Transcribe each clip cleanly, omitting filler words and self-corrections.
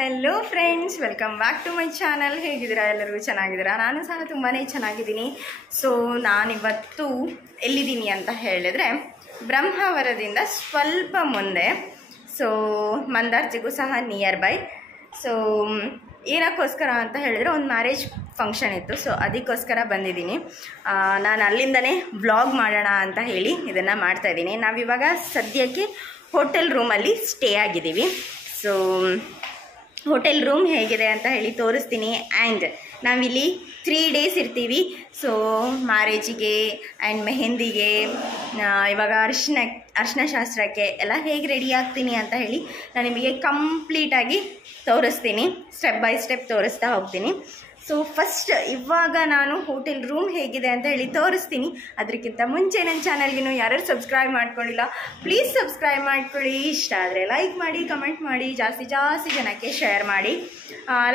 Hello friends, welcome back to my channel. ಹೇಗಿದ್ದೀರಾ? ಎಲ್ಲರಿಗೂ ಚೆನ್ನಾಗಿದ್ದೀರಾ? ನಾನು ಸಹ ತುಂಬಾ ಚೆನ್ನಾಗಿದ್ದೀನಿ. ಸೊ ನಾನಿವತ್ತು ಎಲ್ಲಿದ್ದೀನಿ ಅಂತ ಹೇಳಿದ್ರೆ ಬ್ರಹ್ಮಾವರದಿಂದ ಸ್ವಲ್ಪ ಮುಂದೆ, ಸೊ ಮಂದಾರ್ಜಿಗೂ ಸಹ ನಿಯರ್ ಬೈ. ಸೊ ಏನಕ್ಕೋಸ್ಕರ ಅಂತ ಹೇಳಿದ್ರೆ ಒಂದು ಮ್ಯಾರೇಜ್ ಫಂಕ್ಷನ್ ಇತ್ತು. ಸೊ ಅದಕ್ಕೋಸ್ಕರ ಬಂದಿದ್ದೀನಿ. ನಾನು ಅಲ್ಲಿಂದನೇ ವ್ಲಾಗ್ ಮಾಡೋಣ ಅಂತ ಹೇಳಿ ಇದನ್ನು ಮಾಡ್ತಾಯಿದ್ದೀನಿ. ನಾವಿವಾಗ ಸದ್ಯಕ್ಕೆ ಹೋಟೆಲ್ ರೂಮಲ್ಲಿ ಸ್ಟೇ ಆಗಿದ್ದೀವಿ. ಸೊ ಹೋಟೆಲ್ ರೂಮ್ ಹೇಗಿದೆ ಅಂತ ಹೇಳಿ ತೋರಿಸ್ತೀನಿ. ಆ್ಯಂಡ್ ನಾವಿಲ್ಲಿ 3 days ಇರ್ತೀವಿ. ಸೊ ಮ್ಯಾರೇಜಿಗೆ ಆ್ಯಂಡ್ ಮೆಹಂದಿಗೆ, ಇವಾಗ ಅರಿಶಿನ ಶಾಸ್ತ್ರಕ್ಕೆ ಎಲ್ಲ ಹೇಗೆ ರೆಡಿ ಆಗ್ತೀನಿ ಅಂತ ಹೇಳಿ ನಾನು ನಿಮಗೆ ಕಂಪ್ಲೀಟಾಗಿ ತೋರಿಸ್ತೀನಿ. ಸ್ಟೆಪ್ ಬೈ ಸ್ಟೆಪ್ ತೋರಿಸ್ತಾ ಹೋಗ್ತೀನಿ. ಸೊ ಫಸ್ಟ್ ಇವಾಗ ನಾನು ಹೋಟೆಲ್ ರೂಮ್ ಹೇಗಿದೆ ಅಂತ ಹೇಳಿ ತೋರಿಸ್ತೀನಿ. ಅದಕ್ಕಿಂತ ಮುಂಚೆ ನನ್ನ ಚಾನಲ್ಗಿನ್ನೂ ಯಾರ್ಯಾರು ಸಬ್ಸ್ಕ್ರೈಬ್ ಮಾಡ್ಕೊಂಡಿಲ್ಲ, ಪ್ಲೀಸ್ ಸಬ್ಸ್ಕ್ರೈಬ್ ಮಾಡ್ಕೊಳ್ಳಿ. ಇಷ್ಟ ಆದರೆ ಲೈಕ್ ಮಾಡಿ, ಕಮೆಂಟ್ ಮಾಡಿ, ಜಾಸ್ತಿ ಜನಕ್ಕೆ ಶೇರ್ ಮಾಡಿ.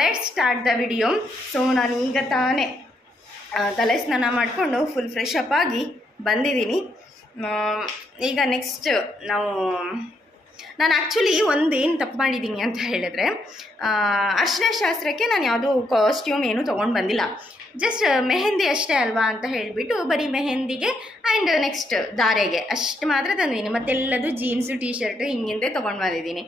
Let's start the video. So ನಾನು ಈಗ ತಾನೇ ತಲೆ ಸ್ನಾನ ಮಾಡಿಕೊಂಡು ಫುಲ್ ಫ್ರೆಶ್ ಅಪ್ ಆಗಿ ಬಂದಿದ್ದೀನಿ. ಈಗ ನೆಕ್ಸ್ಟ್ ನಾನು ಆ್ಯಕ್ಚುಲಿ ಒಂದೇನು ತಪ್ಪು ಮಾಡಿದ್ದೀನಿ ಅಂತ ಹೇಳಿದ್ರೆ, ಅರಿಶಿನ ಶಾಸ್ತ್ರಕ್ಕೆ ನಾನು ಯಾವುದೂ ಕಾಸ್ಟ್ಯೂಮ್ ಏನೂ ತೊಗೊಂಡು ಬಂದಿಲ್ಲ. ಜಸ್ಟ್ ಮೆಹಂದಿ ಅಷ್ಟೇ ಅಲ್ವಾ ಅಂತ ಹೇಳಿಬಿಟ್ಟು ಬರೀ ಮೆಹಂದಿಗೆ ಆ್ಯಂಡ್ ನೆಕ್ಸ್ಟ್ ಧಾರೆಗೆ ಅಷ್ಟು ಮಾತ್ರ ತಂದಿದ್ದೀನಿ. ಮತ್ತೆಲ್ಲದು ಜೀನ್ಸು, ಟೀ ಶರ್ಟು ಹಿಂಗಿಂದೆ ತೊಗೊಂಡು ಬಂದಿದ್ದೀನಿ.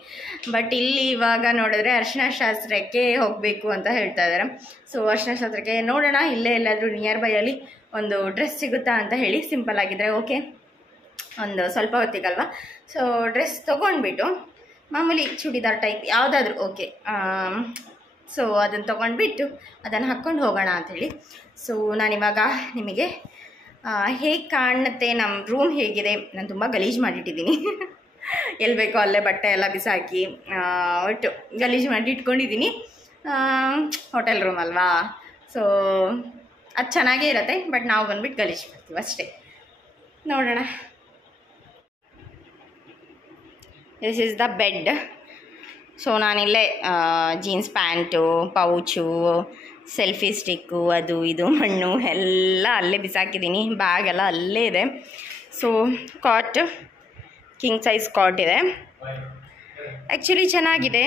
ಬಟ್ ಇಲ್ಲಿ ಇವಾಗ ನೋಡಿದ್ರೆ ಅರಿಶಿನ ಶಾಸ್ತ್ರಕ್ಕೆ ಹೋಗಬೇಕು ಅಂತ ಹೇಳ್ತಾ ಇದ್ದಾರೆ. ಸೊ ಅರಿಶಿನ ಶಾಸ್ತ್ರಕ್ಕೆ ನೋಡೋಣ, ಇಲ್ಲೇ ಎಲ್ಲಾದರೂ ನಿಯರ್ ಬೈಯಲ್ಲಿ ಒಂದು ಡ್ರೆಸ್ ಸಿಗುತ್ತಾ ಅಂತ ಹೇಳಿ. ಸಿಂಪಲ್ ಆಗಿದ್ದರೆ ಓಕೆ, ಒಂದು ಸ್ವಲ್ಪ ಹೊತ್ತಿಗಲ್ವ. ಸೊ ಡ್ರೆಸ್ ತೊಗೊಂಡ್ಬಿಟ್ಟು ಮಾಮೂಲಿ ಚೂಡಿದಾರ್ ಟೈಪ್ ಯಾವುದಾದ್ರೂ ಓಕೆ. ಸೊ ಅದನ್ನು ತೊಗೊಂಡ್ಬಿಟ್ಟು ಅದನ್ನು ಹಾಕ್ಕೊಂಡು ಹೋಗೋಣ ಅಂಥೇಳಿ. ಸೊ ನಾನಿವಾಗ ನಿಮಗೆ ಹೇಗೆ ಕಾಣುತ್ತೆ ನಮ್ಮ ರೂಮ್ ಹೇಗಿದೆ. ನಾನು ತುಂಬ ಗಲೀಜು ಮಾಡಿಟ್ಟಿದ್ದೀನಿ. ಎಲ್ಲಿ ಬೇಕೋ ಅಲ್ಲೇ ಬಟ್ಟೆ ಎಲ್ಲ ಬಿಸಾಕಿ ಒಟ್ಟು ಗಲೀಜು ಮಾಡಿ ಇಟ್ಕೊಂಡಿದ್ದೀನಿ. ಹೋಟೆಲ್ ರೂಮ್ ಅಲ್ವಾ, ಸೊ ಅದು ಚೆನ್ನಾಗೇ ಇರುತ್ತೆ. ಬಟ್ ನಾವು ಬಂದುಬಿಟ್ಟು ಗಲೀಜು ಮಾಡ್ತೀವಿ ಅಷ್ಟೇ. ನೋಡೋಣ. This is the bed. So ನಾನಿಲ್ಲೇ jeans pant, pouch, selfie stick, ಅದು ಇದು ಮಣ್ಣು ಎಲ್ಲ ಅಲ್ಲೇ ಬಿಸಾಕಿದ್ದೀನಿ. ಬ್ಯಾಗೆಲ್ಲ ಅಲ್ಲೇ ಇದೆ. So cot, king size cot ಇದೆ. ಆ್ಯಕ್ಚುಲಿ ಚೆನ್ನಾಗಿದೆ.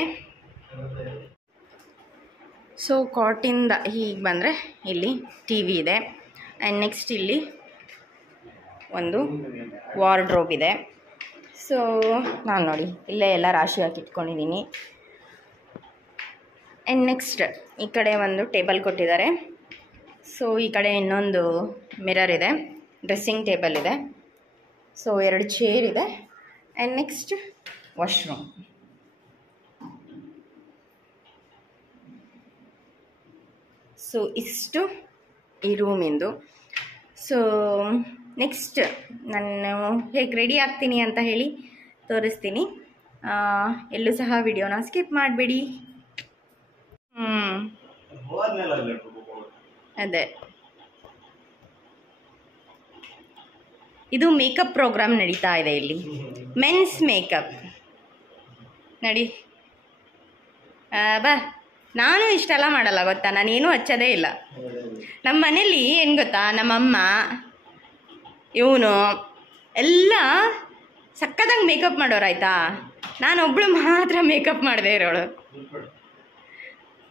ಸೊ ಕಾಟಿಂದ ಹೀಗೆ ಬಂದರೆ ಇಲ್ಲಿ ಟಿ ವಿ ಇದೆ. ಆ್ಯಂಡ್ ನೆಕ್ಸ್ಟ್ ಇಲ್ಲಿ ಒಂದು ವಾರ್ಡ್ರೋಬ್ ಇದೆ. ಸೊ ನಾನು ನೋಡಿ ಇಲ್ಲೇ ಎಲ್ಲ ರಾಶಿ ಹಾಕಿ ಇಟ್ಕೊಂಡಿದ್ದೀನಿ. ಆ್ಯಂಡ್ ನೆಕ್ಸ್ಟ್ ಈ ಕಡೆ ಒಂದು ಟೇಬಲ್ ಕೊಟ್ಟಿದ್ದಾರೆ. ಸೊ ಈ ಕಡೆ ಇನ್ನೊಂದು ಮಿರರ್ ಇದೆ, ಡ್ರೆಸ್ಸಿಂಗ್ ಟೇಬಲ್ ಇದೆ. ಸೊ 2 ಚೇರ್ ಇದೆ. And next washroom. ಸೊ ಇಷ್ಟು ಈ ರೂಮಿಂದು. ಸೊ ನೆಕ್ಸ್ಟ್ ನಾನು ಹೇಗೆ ರೆಡಿ ಆಗ್ತೀನಿ ಅಂತ ಹೇಳಿ ತೋರಿಸ್ತೀನಿ. ಎಲ್ಲೂ ಸಹ ವಿಡಿಯೋನ ಸ್ಕಿಪ್ ಮಾಡಬೇಡಿ. ಅದೇ ಇದು ಮೇಕಪ್ ಪ್ರೋಗ್ರಾಮ್ ನಡೀತಾ ಇದೆ ಇಲ್ಲಿ, ಮೆನ್ಸ್ ಮೇಕಪ್ ನಡಿ. ಬಾ, ನಾನು ಇಷ್ಟೆಲ್ಲ ಮಾಡಲ್ಲ ಗೊತ್ತಾ, ನಾನೇನು ಹಚ್ಚೋದೇ ಇಲ್ಲ. ನಮ್ಮ ಮನೇಲಿ ಏನು ಗೊತ್ತಾ, ನಮ್ಮಮ್ಮ ಇವನು ಎಲ್ಲ ಸಕ್ಕದಂಗೆ ಮೇಕಪ್ ಮಾಡೋರಾಯ್ತಾ. ನಾನೊಬ್ಬಳು ಮಾತ್ರ ಮೇಕಪ್ ಮಾಡದೇ ಇರೋಳು.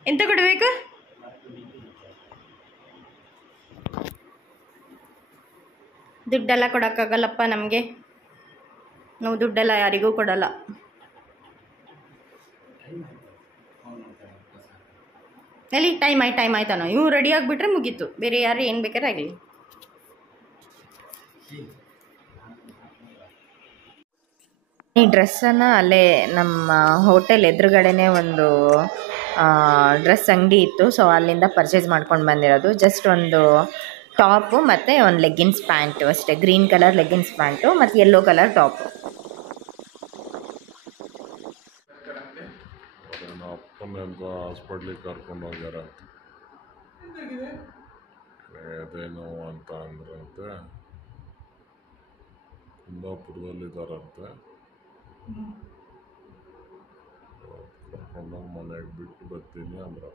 ಎಂತ ಕೊಡಬೇಕು? ದುಡ್ಡೆಲ್ಲ ಕೊಡೋಕ್ಕಾಗಲ್ಲಪ್ಪ ನಮಗೆ. ನಾವು ದುಡ್ಡೆಲ್ಲ ಯಾರಿಗೂ ಕೊಡಲ್ಲ. ಎಲ್ಲಿ ಟೈಮ್ ಆಯ್ತಾನೋ. ಇವು ರೆಡಿ ಆಗಿಬಿಟ್ರೆ ಮುಗೀತು. ಬೇರೆ ಯಾರು ಏನು ಬೇಕಾದ್ರೆ ಆಗಲಿ. ಈ ಡ್ರೆಸ್ಸನ್ನು ಅಲ್ಲೇ ನಮ್ಮ ಹೋಟೆಲ್ ಎದುರುಗಡೆನೇ ಒಂದು ಡ್ರೆಸ್ ಅಂಗಡಿ ಇತ್ತು. ಸೊ ಅಲ್ಲಿಂದ ಪರ್ಚೇಸ್ ಮಾಡ್ಕೊಂಡು ಬಂದಿರೋದು. ಜಸ್ಟ್ ಒಂದು ಟಾಪು ಮತ್ತು ಒಂದು ಲೆಗ್ಗಿನ್ಸ್ ಪ್ಯಾಂಟು ಅಷ್ಟೇ. ಗ್ರೀನ್ ಕಲರ್ ಲೆಗ್ಗಿನ್ಸ್ ಪ್ಯಾಂಟು ಮತ್ತು ಯೆಲ್ಲೋ ಕಲರ್ ಟಾಪು. ಹಾಸ್ಪಿಟ್ಲಿಗೆ ಕರ್ಕೊಂಡು ಹೋಗ್ಯಾರ. ಅದೇನು ಅಂತ ಅಂದ್ರಂತೆ, ಕುಂದಾಪುರದಲ್ಲಿದ್ದಾರಂತೆ. ಕರ್ಕೊಂಡೋಗಿ ಮನೆಗೆ ಬಿಟ್ಟು ಬರ್ತೀನಿ ಅಂದ್ರೆ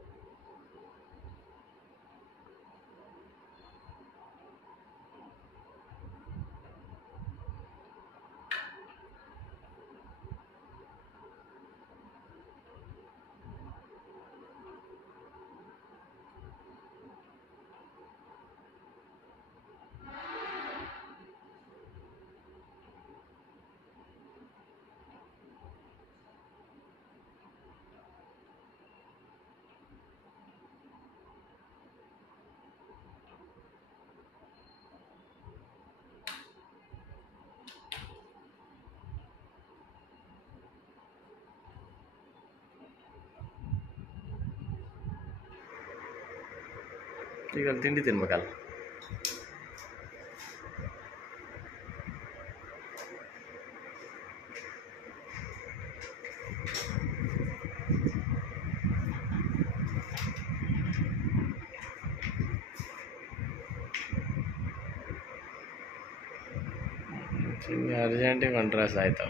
ಈಗ ಅಲ್ಲಿ ತಿಂಡಿ ತಿನ್ಬೇಕಲ್ಲ. ಅರ್ಜೆಂಟಿಗೆ ಕಾಂಟ್ರಾಸ್ಟ್ ಆಯ್ತು.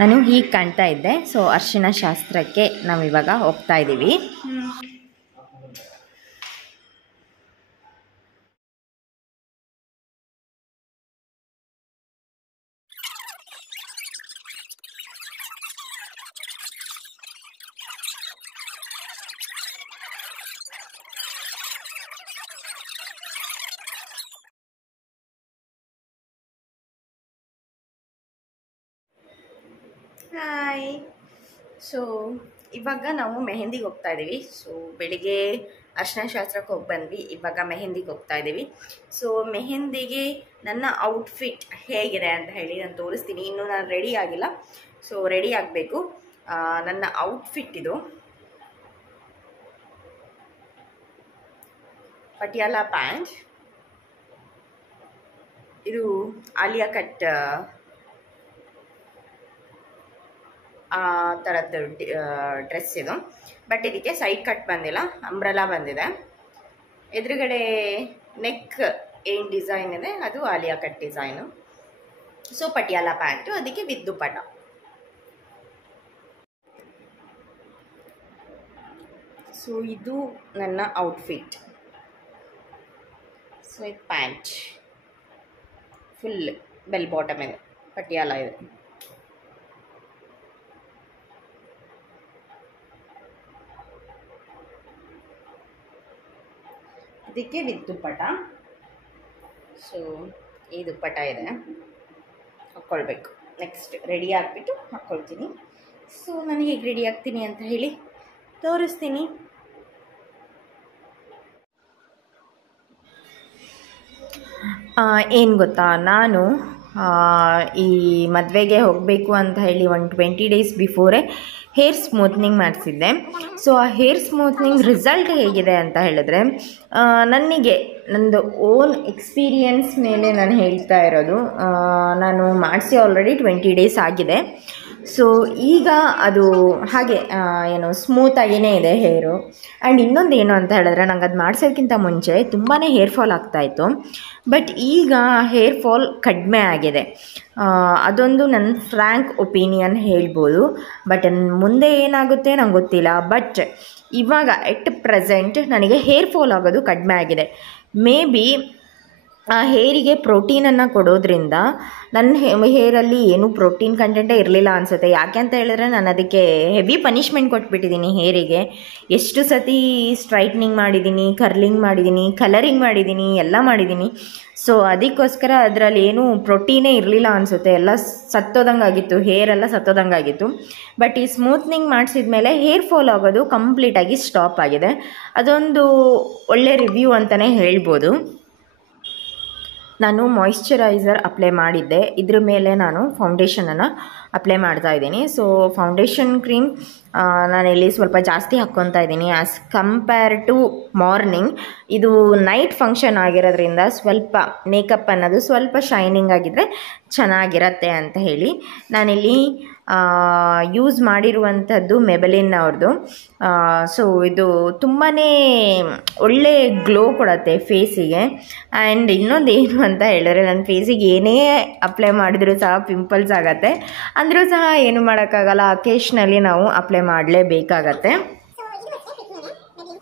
ನಾನು ಹೀಗೆ ಕಾಣ್ತಾ ಇದ್ದೆ. ಸೊ ಅರಿಶಿನ ಶಾಸ್ತ್ರಕ್ಕೆ ನಾವು ಇವಾಗ ಹೋಗ್ತಾ ಇದ್ದೀವಿ. ಹಾಯ್. ಸೊ ಇವಾಗ ನಾವು ಮೆಹಂದಿಗೆ ಹೋಗ್ತಾ ಇದ್ದೀವಿ. ಸೊ ಬೆಳಿಗ್ಗೆ ಅರಿಶಿನ ಶಾಸ್ತ್ರಕ್ಕೆ ಹೋಗಿ ಬಂದ್ವಿ, ಇವಾಗ ಮೆಹಂದಿಗೆ ಹೋಗ್ತಾ ಇದ್ದೀವಿ. ಸೊ ಮೆಹಂದಿಗೆ ನನ್ನ ಔಟ್ಫಿಟ್ ಹೇಗಿದೆ ಅಂತ ಹೇಳಿ ನಾನು ತೋರಿಸ್ತೀನಿ. ಇನ್ನೂ ನಾನು ರೆಡಿ ಆಗಿಲ್ಲ, ಸೊ ರೆಡಿ ಆಗಬೇಕು. ನನ್ನ ಔಟ್ಫಿಟ್ ಇದು ಪಟಿಯಾಲ ಪ್ಯಾಂಟ್, ಇದು ಆಲಿಯಾ ಕಟ್ ಆ ಥರದ್ದು ಡ್ರೆಸ್ ಇದು. ಬಟ್ ಇದಕ್ಕೆ ಸೈಡ್ ಕಟ್ ಬಂದಿಲ್ಲ, ಅಂಬ್ರೆಲಾ ಬಂದಿದೆ. ಎದುರುಗಡೆ ನೆಕ್ ಏನು ಡಿಸೈನ್ ಇದೆ ಅದು Alia cut design. So Patiala pant, ಅದಕ್ಕೆ ವಿತ್ ದುಪ್ಪಟ್ಟ. ಸೊ ಇದು ನನ್ನ ಔಟ್ಫಿಟ್. ಸೊ ಇದು ಪ್ಯಾಂಟ್ ಫುಲ್ ಬೆಲ್ ಬಾಟಮ್ ಇದೆ, ಪಟಿಯಾಲ ಇದೆ. ಇದಕ್ಕೆ ವಿತ್ ದುಪ್ಪಟ್ಟ. ಸೊ ಈ ದುಪ್ಪಟ್ಟ ಇದೆ, ಹಾಕ್ಕೊಳ್ಬೇಕು. ನೆಕ್ಸ್ಟ್ ರೆಡಿ ಆಗಿಬಿಟ್ಟು ಹಾಕ್ಕೊಳ್ತೀನಿ. ಸೊ ನಾನು ಹೇಗೆ ರೆಡಿ ಆಗ್ತೀನಿ ಅಂತ ಹೇಳಿ ತೋರಿಸ್ತೀನಿ. ಏನು ಗೊತ್ತಾ, ನಾನು ಈ ಮದುವೆಗೆ ಹೋಗಬೇಕು ಅಂತ ಹೇಳಿ 20 ಡೇಸ್ ಬಿಫೋರೇ ಹೇರ್ ಸ್ಮೂತ್ನಿಂಗ್ ಮಾಡಿಸಿದ್ದೆ. ಸೊ ಆ ಹೇರ್ ಸ್ಮೂತ್ನಿಂಗ್ ರಿಸಲ್ಟ್ ಹೇಗಿದೆ ಅಂತ ಹೇಳಿದ್ರೆ, ನನಗೆ ನಂದು ಓನ್ ಎಕ್ಸ್ಪೀರಿಯನ್ಸ್ ಮೇಲೆ ನಾನು ಹೇಳ್ತಾ ಇರೋದು. ನಾನು ಮಾಡಿಸಿ ಆಲ್ರೆಡಿ 20 ಡೇಸ್ ಆಗಿದೆ. ಸೊ ಈಗ ಅದು ಹಾಗೆ ಏನು ಸ್ಮೂತಾಗಿಯೇ ಇದೆ ಹೇರು. ಆ್ಯಂಡ್ ಇನ್ನೊಂದು ಏನು ಅಂತ ಹೇಳಿದ್ರೆ, ನಂಗೆ ಅದು ಮಾಡಿಸೋದಕ್ಕಿಂತ ಮುಂಚೆ ತುಂಬಾ ಹೇರ್ ಫಾಲ್ ಆಗ್ತಾಯಿತ್ತು. ಬಟ್ ಈಗ ಹೇರ್ ಫಾಲ್ ಕಡಿಮೆ ಆಗಿದೆ. ಅದೊಂದು ನನ್ನ ಫ್ರ್ಯಾಂಕ್ ಒಪಿನಿಯನ್ ಹೇಳ್ಬೋದು. ಬಟ್ ಮುಂದೆ ಏನಾಗುತ್ತೆ ನಂಗೆ ಗೊತ್ತಿಲ್ಲ. ಬಟ್ ಇವಾಗ ಎಟ್ ಪ್ರೆಸೆಂಟ್ ನನಗೆ ಹೇರ್ ಫಾಲ್ ಆಗೋದು ಕಡಿಮೆ ಆಗಿದೆ. ಮೇ ಬಿ ಆ ಹೇರಿಗೆ ಪ್ರೋಟೀನನ್ನು ಕೊಡೋದ್ರಿಂದ ನನ್ನ ಹೇರಲ್ಲಿ ಏನೂ ಪ್ರೋಟೀನ್ ಕಂಟೆಂಟೇ ಇರಲಿಲ್ಲ ಅನಿಸುತ್ತೆ. ಯಾಕೆ ಅಂತ ಹೇಳಿದ್ರೆ, ನಾನು ಅದಕ್ಕೆ ಹೆವಿ ಪನಿಷ್ಮೆಂಟ್ ಕೊಟ್ಬಿಟ್ಟಿದ್ದೀನಿ ಹೇರಿಗೆ. ಎಷ್ಟು ಸತಿ ಸ್ಟ್ರೈಟ್ನಿಂಗ್ ಮಾಡಿದ್ದೀನಿ, ಕರ್ಲಿಂಗ್ ಮಾಡಿದ್ದೀನಿ, ಕಲರಿಂಗ್ ಮಾಡಿದ್ದೀನಿ, ಎಲ್ಲ ಮಾಡಿದ್ದೀನಿ. ಸೊ ಅದಕ್ಕೋಸ್ಕರ ಅದರಲ್ಲಿ ಏನೂ ಪ್ರೋಟೀನೇ ಇರಲಿಲ್ಲ ಅನಿಸುತ್ತೆ. ಎಲ್ಲ ಸತ್ತೋದಂಗಾಗಿತ್ತು, ಹೇರೆಲ್ಲ ಸತ್ತೋದಂಗಾಗಿತ್ತು. ಬಟ್ ಈ ಸ್ಮೂತ್ನಿಂಗ್ ಮಾಡಿಸಿದ ಮೇಲೆ ಹೇರ್ ಫಾಲ್ ಆಗೋದು ಕಂಪ್ಲೀಟಾಗಿ ಸ್ಟಾಪ್ ಆಗಿದೆ. ಅದೊಂದು ಒಳ್ಳೆ ರಿವ್ಯೂ ಅಂತಲೇ ಹೇಳ್ಬೋದು. ನಾನು ಮಾಯಿಶ್ಚರೈಸರ್ ಅಪ್ಲೈ ಮಾಡಿದ್ದೆ, ಇದ್ರ ಮೇಲೆ ನಾನು ಫೌಂಡೇಶನನ್ನು ಅಪ್ಲೈ ಮಾಡ್ತಾಯಿದ್ದೀನಿ. ಸೊ ಫೌಂಡೇಶನ್ ಕ್ರೀಮ್ ನಾನಿಲ್ಲಿ ಸ್ವಲ್ಪ ಜಾಸ್ತಿ ಹಾಕ್ಕೊತಾ ಇದ್ದೀನಿ ಆ್ಯಸ್ ಕಂಪೇರ್ ಟು ಮಾರ್ನಿಂಗ್. ಇದು ನೈಟ್ ಫಂಕ್ಷನ್ ಆಗಿರೋದ್ರಿಂದ ಸ್ವಲ್ಪ ಮೇಕಪ್ ಅನ್ನೋದು ಸ್ವಲ್ಪ ಶೈನಿಂಗ್ ಆಗಿದ್ದರೆ ಚೆನ್ನಾಗಿರತ್ತೆ ಅಂತ ಹೇಳಿ ನಾನಿಲ್ಲಿ ಯೂಸ್ ಮಾಡಿರುವಂಥದ್ದು ಮೆಬೆಲಿನ್ ಅವ್ರದ್ದು. ಸೊ ಇದು ತುಂಬಾ ಒಳ್ಳೆ ಗ್ಲೋ ಕೊಡುತ್ತೆ ಫೇಸಿಗೆ. ಆ್ಯಂಡ್ ಇನ್ನೊಂದು ಏನು ಅಂತ ಹೇಳಿದ್ರೆ, ನನ್ನ ಫೇಸಿಗೆ ಏನೇ ಅಪ್ಲೈ ಮಾಡಿದ್ರೂ ಸಹ ಪಿಂಪಲ್ಸ್ ಆಗುತ್ತೆ. ಅಂದರೂ ಸಹ ಏನು ಮಾಡೋಕ್ಕಾಗಲ್ಲ, ಅಕೇಶ್ನಲಿ ನಾವು ಅಪ್ಲೈ ಮಾಡಲೇಬೇಕಾಗತ್ತೆ.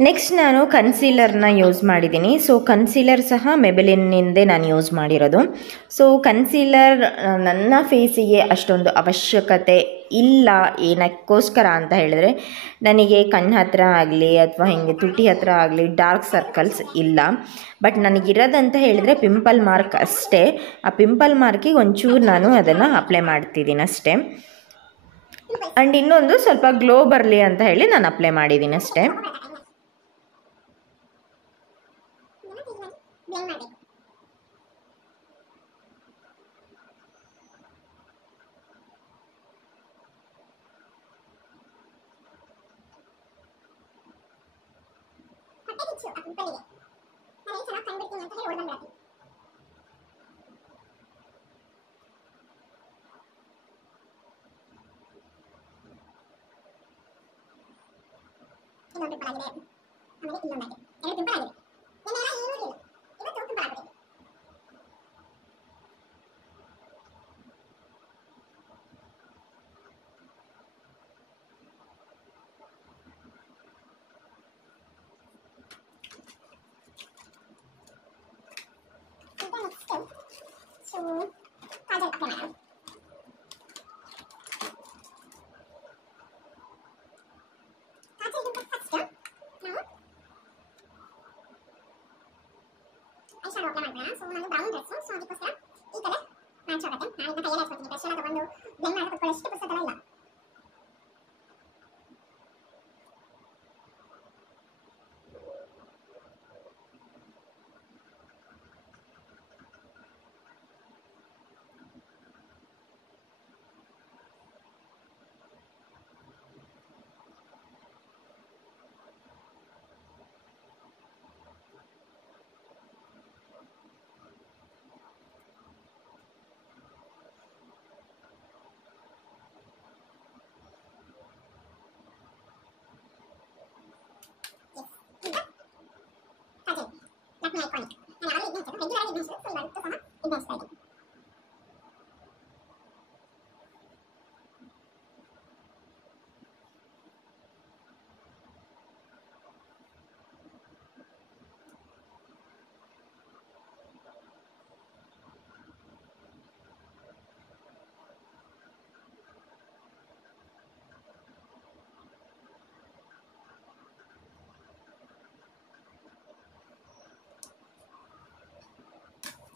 ನೆಕ್ಸ್ಟ್ ನಾನು ಕನ್ಸೀಲರ್ನ ಯೂಸ್ ಮಾಡಿದ್ದೀನಿ. ಸೊ ಕನ್ಸೀಲರ್ ಸಹ ಮೆಬೆಲಿನ್ನಿಂದೇ ನಾನು ಯೂಸ್ ಮಾಡಿರೋದು. ಸೊ ಕನ್ಸೀಲರ್ ನನ್ನ ಫೇಸಿಗೆ ಅಷ್ಟೊಂದು ಅವಶ್ಯಕತೆ ಇಲ್ಲ. ಏನಕ್ಕೋಸ್ಕರ ಅಂತ ಹೇಳಿದ್ರೆ, ನನಗೆ ಕಣ್ಣು ಹತ್ರ ಆಗಲಿ ಅಥವಾ ಹೀಗೆ ತುಟಿ ಹತ್ರ ಆಗಲಿ ಡಾರ್ಕ್ ಸರ್ಕಲ್ಸ್ ಇಲ್ಲ. ಬಟ್ ನನಗಿರೋದಂತ ಹೇಳಿದರೆ ಪಿಂಪಲ್ ಮಾರ್ಕ್ ಅಷ್ಟೇ. ಆ ಪಿಂಪಲ್ ಮಾರ್ಕಿಗೆ ಒಂಚೂರು ನಾನು ಅದನ್ನು ಅಪ್ಲೈ ಮಾಡ್ತಿದ್ದೀನಿ ಅಷ್ಟೇ. ಆ್ಯಂಡ್ ಇನ್ನೊಂದು ಸ್ವಲ್ಪ ಗ್ಲೋ ಬರಲಿ ಅಂತ ಹೇಳಿ ನಾನು ಅಪ್ಲೈ ಮಾಡಿದ್ದೀನಿ ಅಷ್ಟೇ. ಆ ಪಿಂಪಲ್ಗೆ ನಾನು ಚೆನ್ನಾಗಿ ಕಂಡುಬಿಡ್ತೀನಿ ಅಂತ ಹೇಳಿ ಹೊಡೆದ್ಬಿಡ್ತೀನಿ. ಇನ್ನೊಂದು ಪಿಂಪಲ್ ಆಗಿದೆ, ಆಮೇಲೆ ಇಲ್ಲೊಂದಾಗಿದೆ, 2 ಪಿಂಪಲ್ ಆಗಿದೆ. ನಿನ್ನೆ ಏನೂ ಇರಲಿಲ್ಲ, ಇವತ್ತು ಪಿಂಪಲ್ ಆಗ್ಬಿಟ್ಟಿದೆ. ನೆಕ್ಸ್ಟ್ ಕಾಜಲ್ ಅಪ್ಲೈ ಮಾಡೋಣ. ಕಾಜಲ್ಗಿಂತ ಫಸ್ಟ್ ನಾವು ಐ ಶಾಡೋ ಅಪ್ಲೈ ಮಾಡೋಣ. ಸೊ ನಾನು ಬ್ರೌನ್ ಡ್ರೆಸ್ಸು, ಸೊ ಅದಕ್ಕೋಸ್ಕರ ಈ ಕಲರ್ ಮ್ಯಾಚ್ ಆಗುತ್ತೆ. ನಾನು ಇದನ್ನ ಕೈಯಲ್ಲಿ ಹಾಕ್ಕೊತೀನಿ, ಬ್ರಷ್ ಎಲ್ಲ ತಗೊಂಡು ಬ್ಲೆಂಡ್ ಮಾಡಿ ಕುತ್ಕೊಳ್ಳೋಷ್ಟು ಪುಸ್ತಕ ಇಲ್ಲ. ಈಗ ಕಾಜಲ್ ಲ್ಯಾಕ್ಮಿ ಐಕಾನಿಕ್ ನಾನು ಯಾವಾಗಲೂ ಇದನ್ನ ಹಚ್ಚೋದು, ರೆಗ್ಯುಲರ್ ಆಗಿ ಇದನ್ನ ಹಚ್ಚೋದು, ಫುಲ್ ಬಂತು ಸಹ ಇದನ್ನ ಹಚ್ತಾ ಇದ್ದೀನಿ.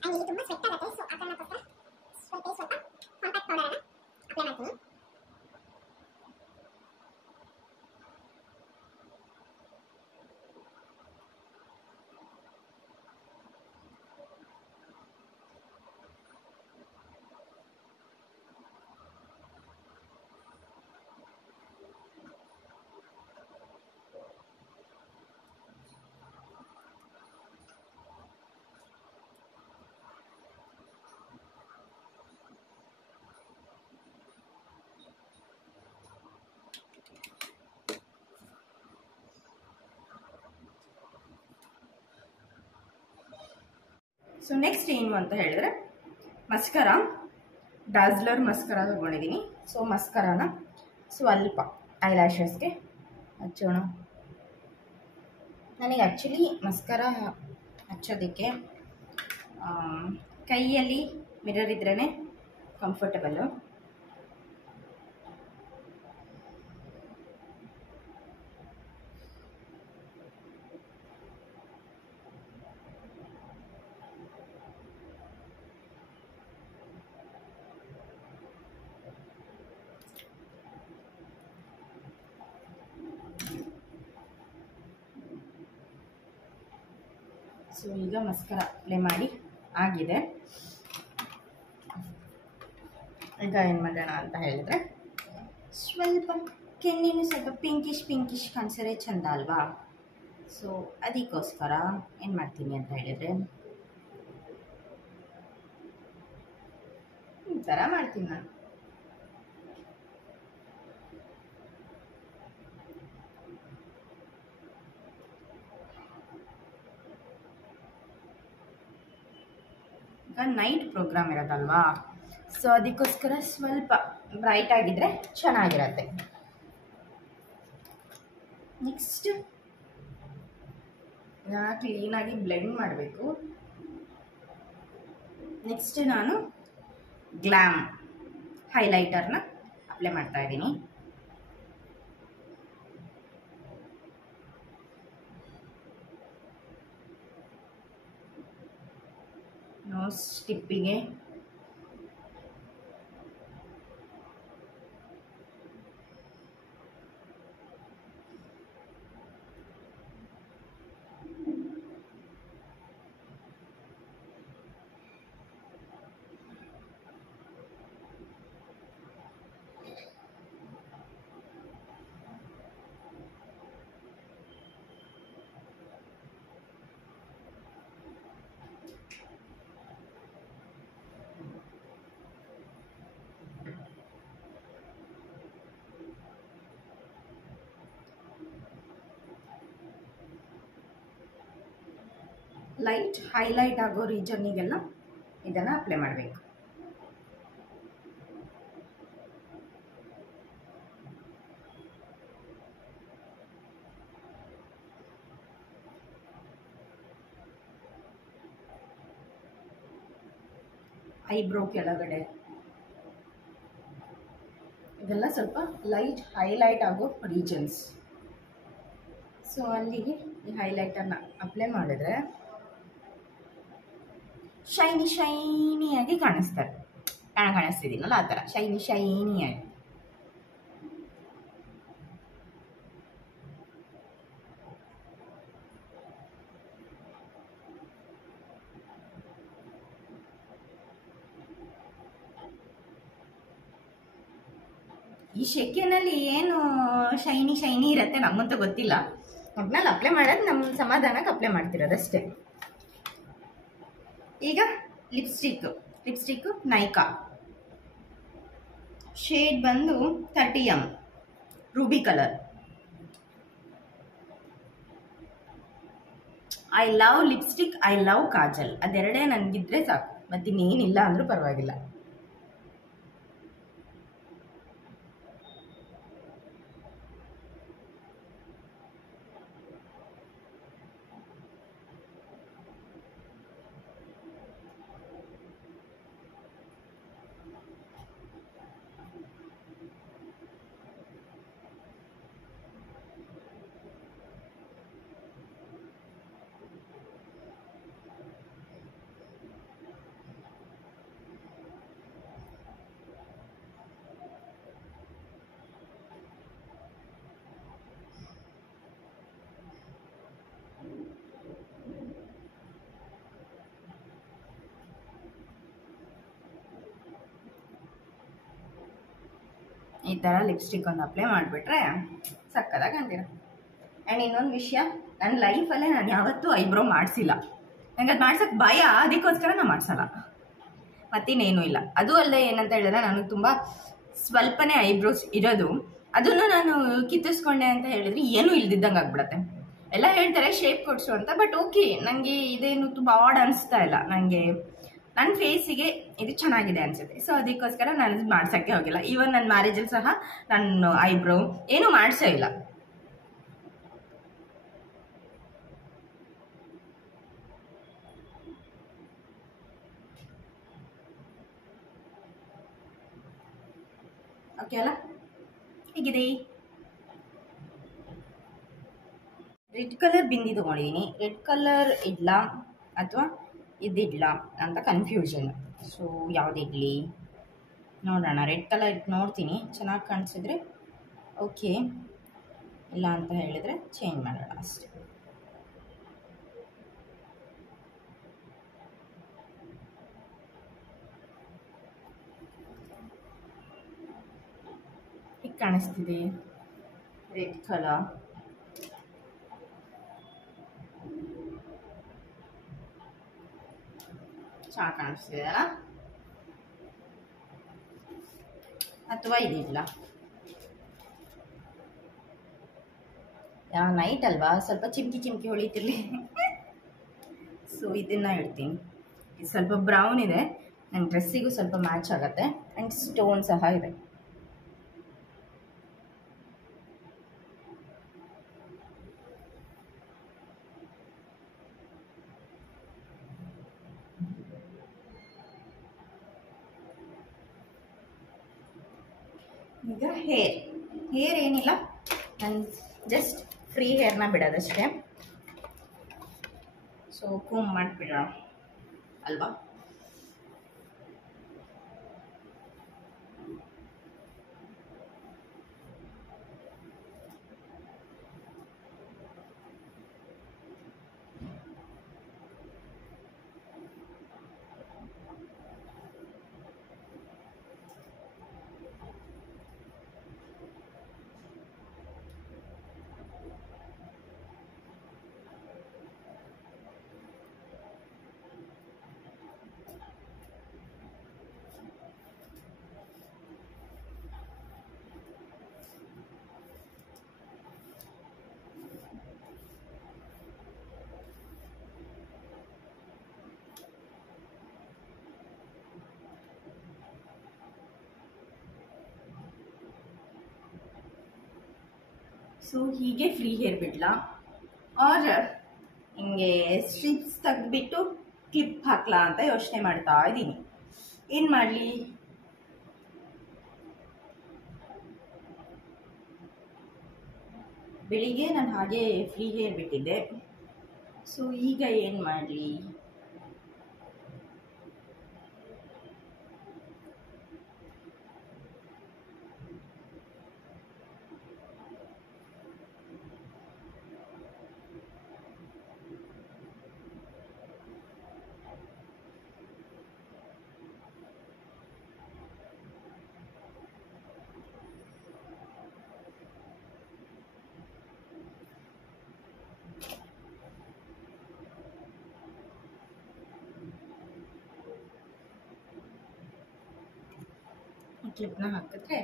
ಆ್ಯಂಡ್ ಇಲ್ಲಿ ತುಂಬ ಸ್ವೆಟ್ ಆಗುತ್ತೆ, ಸೊ ಆ ಕಾರಣಕ್ಕೋಸ್ಕರ ಸ್ವಲ್ಪ ಕಾಂಪ್ಯಾಕ್ಟ್ ಪೌಡರನ್ನು ಅಪ್ಲೈ ಮಾಡ್ತೀನಿ. ಸೊ ನೆಕ್ಸ್ಟ್ ಏನು ಅಂತ ಹೇಳಿದ್ರೆ ಮಸ್ಕರ, ಡಾಜ್ಲರ್ ಮಸ್ಕರ ತಗೊಂಡಿದ್ದೀನಿ. ಸೊ ಮಸ್ಕರಾನ ಸ್ವಲ್ಪ ಐಲ್ಯಾಶಸ್ಗೆ ಹಚ್ಚೋಣ. ನನಗೆ ಆ್ಯಕ್ಚುಲಿ ಮಸ್ಕರ ಹಚ್ಚೋದಕ್ಕೆ ಕೈಯಲ್ಲಿ ಮಿರರ್ ಇದ್ರೇ ಕಂಫರ್ಟಬಲ್ಲು. ಸೊ ಈಗ ಮಸ್ಕರ ಅಪ್ಲೈ ಮಾಡಿ ಆಗಿದೆ. ಈಗ ಏನು ಮಾಡೋಣ ಅಂತ ಹೇಳಿದ್ರೆ ಸ್ವಲ್ಪ ಕೆನ್ನೇನು ಸ್ವಲ್ಪ ಪಿಂಕಿಶ್ ಕಾಣಿಸಿದ್ರೆ ಚೆಂದ ಅಲ್ವಾ. ಸೊ ಅದಕ್ಕೋಸ್ಕರ ಏನು ಮಾಡ್ತೀನಿ ಅಂತ ಹೇಳಿದ್ರೆ ಈ ಥರ ಮಾಡ್ತೀನಿ ನಾನು. ಈಗ ನೈಟ್ ಪ್ರೋಗ್ರಾಮ್ ಇರೋದಲ್ವಾ, ಸೊ ಅದಕ್ಕೋಸ್ಕರ ಸ್ವಲ್ಪ ಬ್ರೈಟ್ ಆಗಿದ್ರೆ ಚೆನ್ನಾಗಿರತ್ತೆ. ನೆಕ್ಸ್ಟ್ ಕ್ಲೀನಾಗಿ ಬ್ಲೆಂಡ್ ಮಾಡಬೇಕು. ನೆಕ್ಸ್ಟ್ ನಾನು ಗ್ಲಾಮ್ ಹೈಲೈಟರ್ನ ಅಪ್ಲೈ ಮಾಡ್ತಾ ಇದ್ದೀನಿ. ನೋಸ್ ಟಿಪ್ಪಿಗೆ ಲೈಟ್ ಹೈಲೈಟ್ ಆಗೋ ರೀಜನ್ನಿಗೆಲ್ಲ ಇದನ್ನು ಅಪ್ಲೈ ಮಾಡಬೇಕು. ಐಬ್ರೋ ಕೆಳಗಡೆ ಇದೆಲ್ಲ ಸ್ವಲ್ಪ ಲೈಟ್ ಹೈಲೈಟ್ ಆಗೋ ರೀಜನ್ಸ್. ಸೊ ಅಲ್ಲಿಗೆ ಈ ಹೈಲೈಟರ್ನ ಅಪ್ಲೈ ಮಾಡಿದ್ರೆ ಶೈನಿಯಾಗಿ ಕಾಣಿಸ್ತಾರೆ. ಕಾಣಿಸ್ತಿದ್ದೀನಲ್ಲ ಆ ಥರ ಶೈನಿಯಾಗಿ. ಈ ಶೆಕೆನಲ್ಲಿ ಏನು ಶೈನಿ ಇರುತ್ತೆ ನಮಗಂತೂ ಗೊತ್ತಿಲ್ಲ. ಒಟ್ನಲ್ಲಿ ಅಪ್ಲೈ ಮಾಡೋದು ನಮ್ಮ ಸಮಾಧಾನಕ್ಕೆ ಅಪ್ಲೈ ಮಾಡ್ತಿರೋದಷ್ಟೇ. ಈಗ ಲಿಪ್ಸ್ಟಿಕ್ಕು ನೈಕಾ ಶೇಡ್ ಬಂದು 30M ruby colour. I love lipstick, I love kajal, ಅದೆರಡೇ ನನಗಿದ್ರೆ ಸಾಕು, ಮತ್ತಿನ್ನೇನಿಲ್ಲ ಅಂದರೂ ಪರವಾಗಿಲ್ಲ. ಈ ಥರ ಲಿಪ್ಸ್ಟಿಕ್ ಒಂದು ಅಪ್ಲೈ ಮಾಡಿಬಿಟ್ರೆ ಸಕ್ಕದಾಗಿ ಕಾಣ್ತೀರ. ಆ್ಯಂಡ್ ಇನ್ನೊಂದು ವಿಷಯ, ನನ್ನ ಲೈಫಲ್ಲೇ ನಾನು ಯಾವತ್ತೂ ಐಬ್ರೋ ಮಾಡಿಸಿಲ್ಲ. ನನಗೆ ಅದು ಮಾಡ್ಸೋಕ್ಕೆ ಭಯ, ಅದಕ್ಕೋಸ್ಕರ ನಾನು ಮಾಡಿಸಲ್ಲ, ಮತ್ತಿನ್ನೇನೂ ಇಲ್ಲ. ಅದು ಅಲ್ಲದೆ ಏನಂತ ಹೇಳಿದ್ರೆ ನನಗೆ ತುಂಬ ಸ್ವಲ್ಪನೇ ಐಬ್ರೋಸ್ ಇರೋದು, ಅದನ್ನು ನಾನು ಕಿತ್ತಿಸ್ಕೊಂಡೆ ಅಂತ ಹೇಳಿದ್ರೆ ಏನೂ ಇಲ್ದಿದ್ದಂಗೆ ಆಗ್ಬಿಡತ್ತೆ. ಎಲ್ಲ ಹೇಳ್ತಾರೆ ಶೇಪ್ ಕೊಡಿಸು ಅಂತ, ಬಟ್ ಓಕೆ, ನನಗೆ ಇದೇನು ತುಂಬ ಆಡ್ ಅನಿಸ್ತಾ ಇಲ್ಲ. ನನಗೆ ನನ್ನ ಫೇಸಿಗೆ ಇದು ಚೆನ್ನಾಗಿದೆ ಅನಿಸುತ್ತೆ. ಸೊ ಅದಕ್ಕೋಸ್ಕರ ನಾನು ಮಾಡ್ಸೋಕ್ಕೆ ಹೋಗಿಲ್ಲ. ಈವನ್ ನನ್ನ ಮ್ಯಾರೇಜಲ್ಲಿ ಸಹ ನಾನು ಐಬ್ರೋ ಏನೂ ಮಾಡಿಸೇ ಇಲ್ಲ. ಓಕೆ ಅಲ್ಲ, ಹೇಗಿದೆ? ರೆಡ್ ಕಲರ್ ಬಿಂದಿ ತೊಗೊಂಡಿದ್ದೀನಿ. ರೆಡ್ ಕಲರ್ ಇಡ್ಲಾ ಅಥವಾ ಇದಿಡ್ಲಾ ಅಂತ ಕನ್ಫ್ಯೂಷನ್. ಸೊ ಯಾವುದಿಡ್ಲಿ ನೋಡೋಣ. ರೆಡ್ ಕಲರ್ ಇಟ್ಟು ನೋಡ್ತೀನಿ, ಚೆನ್ನಾಗಿ ಕಾಣಿಸಿದ್ರೆ ಓಕೆ, ಇಲ್ಲ ಅಂತ ಹೇಳಿದರೆ ಚೇಂಜ್ ಮಾಡೋಣ ಅಷ್ಟೇ. ಈಗ ಕಾಣಿಸ್ತಿದೆ ರೆಡ್ ಕಲರ್. ಚೆನ್ನಾಗಿ ಕಾಣಿಸ್ತಿದೆ ಅಲ್ಲ? ಅಥವಾ ಇದಿಲ್ಲ, ನೈಟ್ ಅಲ್ವಾ, ಸ್ವಲ್ಪ ಚಿಮ್ಕಿ ಹೊಳಿತಿರ್ಲಿ. ಸೊ ಇದನ್ನು ಇಡ್ತೀನಿ. ಇದು ಸ್ವಲ್ಪ ಬ್ರೌನ್ ಇದೆ, ನನ್ನ ಡ್ರೆಸ್ಸಿಗೂ ಸ್ವಲ್ಪ ಮ್ಯಾಚ್ ಆಗುತ್ತೆ. ಆ್ಯಂಡ್ ಸ್ಟೋನ್ ಸಹ ಇದೆ. ಈಗ ಹೇರ್ ಏನಿಲ್ಲ, ನಾನು ಜಸ್ಟ್ ಫ್ರೀ ಹೇರ್ನ ಬಿಡೋದಷ್ಟೇ. ಸೊ ಕೂಮ್ ಮಾಡಿಬಿಡೋಣ ಅಲ್ವಾ? ಸೊ ಹೀಗೆ ಫ್ರೀ ಹೇರ್ ಬಿಡ್ಲಾ ಆರ್ ಹಿಂಗೆ ಸ್ಟ್ರಿಪ್ಸ್ ತೆಗೆದ್ಬಿಟ್ಟು ಕ್ಲಿಪ್ ಹಾಕ್ಲಾ ಅಂತ ಯೋಚನೆ ಮಾಡ್ತಾ ಇದ್ದೀನಿ. ಏನು ಮಾಡಲಿ? ಬೆಳಿಗ್ಗೆ ನಾನು ಹಾಗೆ ಫ್ರೀ ಹೇರ್ ಬಿಟ್ಟಿದ್ದೆ. ಸೊ ಈಗ ಏನು ಮಾಡಲಿ? ಕ್ಲಿಪ್ನ ಹಾಕಿದ್ರೆ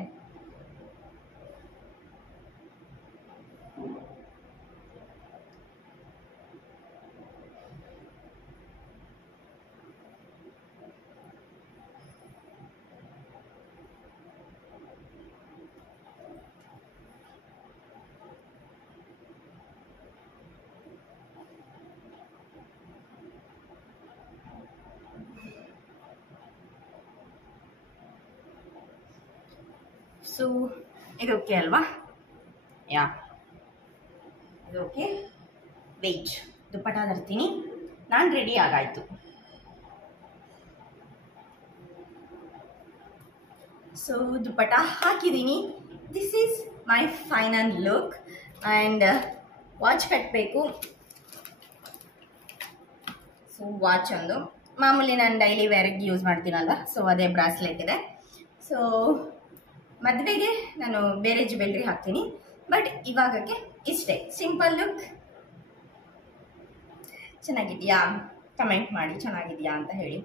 ಸೊ ಇದು ಓಕೆ ಅಲ್ವಾ? ಯಾ ಇದು ಓಕೆ. ವೆಯ್ಟ್, ದುಪ್ಪಟ ತರ್ತೀನಿ. ನಾನು ರೆಡಿ ಆಗಾಯಿತು. ಸೊ ದುಪ್ಪಟ ಹಾಕಿದ್ದೀನಿ. This is my final look. And watch ಕಟ್ಟಬೇಕು. ಸೊ ವಾಚ್ ಒಂದು ಮಾಮೂಲಿ ನಾನು ಡೈಲಿ ವೇರಿಗೆ ಯೂಸ್ ಮಾಡ್ತೀನಲ್ವ, ಸೊ ಅದೇ ಬ್ರಾಸ್ಲೆಟ್ ಇದೆ. ಸೊ ಮದುವೆಗೆ ನಾನು ಬೇರೆ ಜ್ಯುವೆಲ್ರಿ ಹಾಕ್ತೀನಿ, ಬಟ್ ಇವಾಗಕ್ಕೆ ಇಷ್ಟೇ ಸಿಂಪಲ್ ಲುಕ್. ಚೆನ್ನಾಗಿದೆಯಾ? ಕಮೆಂಟ್ ಮಾಡಿ ಚೆನ್ನಾಗಿದೆಯಾ ಅಂತ ಹೇಳಿ.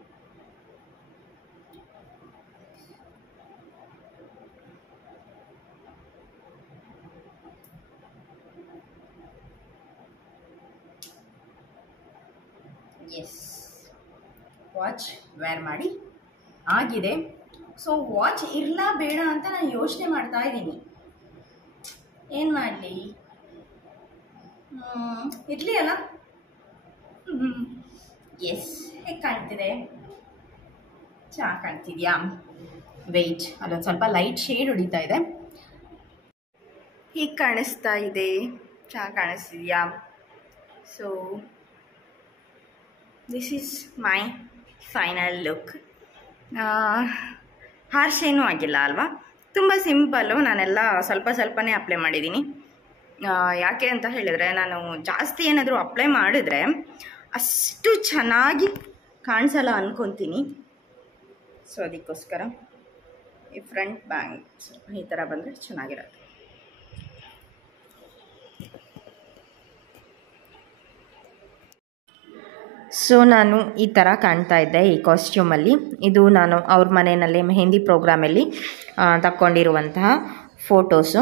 ಎಸ್, ವಾಚ್ ವೇರ್ ಮಾಡಿ ಆಗಿದೆ. ಸೊ ವಾಚ್ ಇರಲಾ ಬೇಡ ಅಂತ ನಾನು ಯೋಚನೆ ಮಾಡ್ತಾ ಇದ್ದೀನಿ. ಏನು ಮಾಡಲಿ? ಇರಲಿ ಅಲ್ಲ. ಎಸ್, ಹೇಗೆ ಕಾಣ್ತಿದೆ? ಚೆನ್ನಾಗಿ ಕಾಣ್ತಿದ್ಯಾ? ವೆಯ್ಟ್, ಅಲ್ಲೊಂದು ಸ್ವಲ್ಪ ಲೈಟ್ ಶೇಡ್ ಹೊಡಿತಾ ಇದೆ. ಹೀಗೆ ಕಾಣಿಸ್ತಾ ಇದೆ. ಚೆನ್ನಾಗಿ ಕಾಣಿಸ್ತಿದ್ಯಾ? So this is my final look. Harsh ಏನೂ ಆಗಿಲ್ಲ ಅಲ್ವಾ? ತುಂಬ ಸಿಂಪಲ್ಲು. ನಾನೆಲ್ಲ ಸ್ವಲ್ಪನೇ ಅಪ್ಲೈ ಮಾಡಿದ್ದೀನಿ. ಯಾಕೆ ಅಂತ ಹೇಳಿದರೆ, ನಾನು ಜಾಸ್ತಿ ಏನಾದರೂ ಅಪ್ಲೈ ಮಾಡಿದ್ರೆ ಅಷ್ಟು ಚೆನ್ನಾಗಿ ಕಾಣಿಸಲ್ಲ ಅಂದ್ಕೊತೀನಿ. ಸೊ ಅದಕ್ಕೋಸ್ಕರ ಈ ಫ್ರಂಟ್ ಬ್ಯಾಂಗ್ ಸ್ವಲ್ಪ ಈ ಥರ ಬಂದರೆ ಚೆನ್ನಾಗಿರುತ್ತೆ. ಸೊ ನಾನು ಈ ಥರ ಕಾಣ್ತಾ ಇದ್ದೆ ಈ ಕಾಸ್ಟ್ಯೂಮಲ್ಲಿ. ಇದು ನಾನು ಅವ್ರ ಮನೆಯಲ್ಲಿ ಮೆಹಂದಿ ಪ್ರೋಗ್ರಾಮಲ್ಲಿ ತಕ್ಕೊಂಡಿರುವಂತಹ ಫೋಟೋಸು.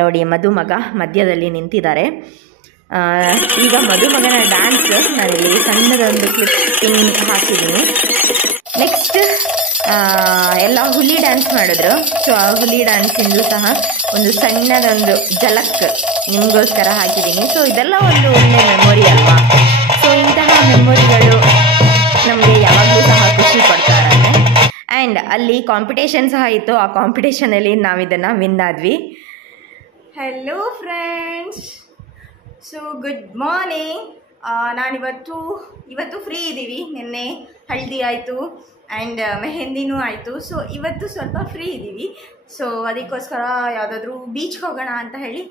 ನೋಡಿ, ಮದುಮಗ ಮಧ್ಯದಲ್ಲಿ ನಿಂತಿದ್ದಾರೆ. ಈಗ ಮದುಮಗನ ಡ್ಯಾನ್ಸ್ ನಾನಿಲ್ಲಿ ಸಣ್ಣದೊಂದು ಕ್ಲಿಪ್ಪಿಂಗ್ ಹಾಕಿದ್ದೀನಿ. ನೆಕ್ಸ್ಟ್ ಎಲ್ಲ ಹುಲಿ ಡ್ಯಾನ್ಸ್ ಮಾಡಿದ್ರು. ಸೊ ಆ ಹುಲಿ ಡ್ಯಾನ್ಸಿಂದಲೂ ಸಹ ಒಂದು ಸಣ್ಣದೊಂದು ಝಲಕ್ ನಿಮಗೋಸ್ಕರ ಹಾಕಿದ್ದೀನಿ. ಸೊ ಇದೆಲ್ಲ ಒಂದು ಒಳ್ಳೆ ಮೆಮೊರಿ ಅಲ್ವಾ? ಸೊ ಇಂತಹ ಮೆಮೊರಿಗಳು ನಮಗೆ ಯಾವಾಗಲೂ ಸಹ ಖುಷಿ ಕೊಡ್ತಾ ಇರುತ್ತೆ. ಆ್ಯಂಡ್ ಅಲ್ಲಿ ಕಾಂಪಿಟೇಷನ್ ಸಹ ಇತ್ತು. ಆ ಕಾಂಪಿಟೇಷನಲ್ಲಿ ನಾವಿದನ್ನು ವಿನ್ ಆದ್ವಿ. Hello friends, so good morning. ಇವತ್ತು ಫ್ರೀ ಇದ್ದೀವಿ. ನಿನ್ನೆ ಹಳದಿ ಆಯಿತು ಆ್ಯಂಡ್ ಮೆಹಂದಿನೂ ಆಯಿತು. ಸೊ ಇವತ್ತು ಸ್ವಲ್ಪ ಫ್ರೀ ಇದ್ದೀವಿ. ಸೊ ಅದಕ್ಕೋಸ್ಕರ ಯಾವುದಾದ್ರೂ ಬೀಚ್ಗೆ ಹೋಗೋಣ ಅಂತ ಹೇಳಿ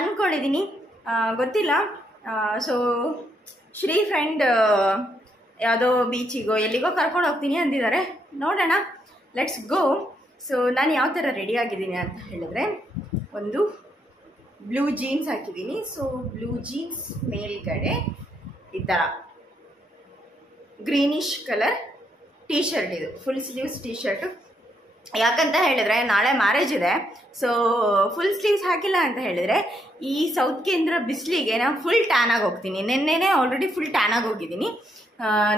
ಅಂದ್ಕೊಂಡಿದ್ದೀನಿ. ಗೊತ್ತಿಲ್ಲ. ಸೊ ಶ್ರೀ ಫ್ರೆಂಡ್ ಯಾವುದೋ ಬೀಚಿಗೋ ಎಲ್ಲಿಗೋ ಕರ್ಕೊಂಡು ಹೋಗ್ತೀನಿ ಅಂದಿದ್ದಾರೆ. ನೋಡೋಣ, ಲೆಟ್ಸ್ ಗೋ. ಸೊ ನಾನು ಯಾವ ಥರ ರೆಡಿ ಆಗಿದ್ದೀನಿ ಅಂತ ಹೇಳಿದ್ರೆ, ಒಂದು ಬ್ಲೂ ಜೀನ್ಸ್ ಹಾಕಿದ್ದೀನಿ. ಸೊ ಬ್ಲೂ ಜೀನ್ಸ್ ಮೇಲ್ಗಡೆ ಈ ಥರ ಗ್ರೀನಿಶ್ ಕಲರ್ ಟೀ ಶರ್ಟ್. ಇದು ಫುಲ್ ಸ್ಲೀವ್ಸ್ ಟೀ ಶರ್ಟು. ಯಾಕಂತ ಹೇಳಿದ್ರೆ ನಾಳೆ ಮ್ಯಾರೇಜ್ ಇದೆ. ಸೊ ಫುಲ್ ಸ್ಲೀವ್ಸ್ ಹಾಕಿಲ್ಲ ಅಂತ ಹೇಳಿದರೆ ಈ ಸೌತ್ ಕೇಂದ್ರ ಬಿಸಿಲಿಗೆ ನಾನು ಫುಲ್ ಟ್ಯಾನ್ ಆಗಿ ಹೋಗ್ತೀನಿ. ನೆನ್ನೆನೇ ಆಲ್ರೆಡಿ ಫುಲ್ ಟ್ಯಾನ್ ಆಗಿ ಹೋಗಿದ್ದೀನಿ.